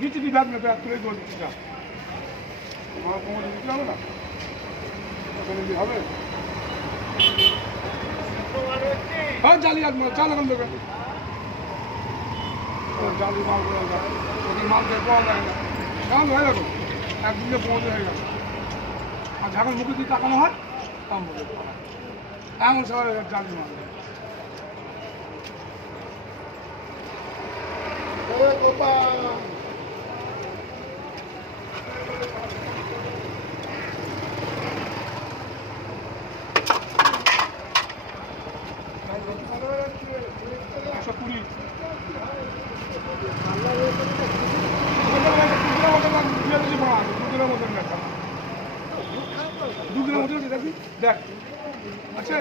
দিচ্ছি তুই ব্যাগ নেবে তুলে জল দিচ্ছি যা আমার কোমরে দিতে হবে না হবে হ্যাঁ জালি আর চাল এখন দেবে জালি মাল মাল খেয়ে পাওয়া যায় না কেমন হয়ে গেল একদিনে পৌঁছে হয়ে গেল আর যখন মুখে দিয়ে তাকানো হয় তা মুখে এমন সবাই জালি মাল দেখ আছে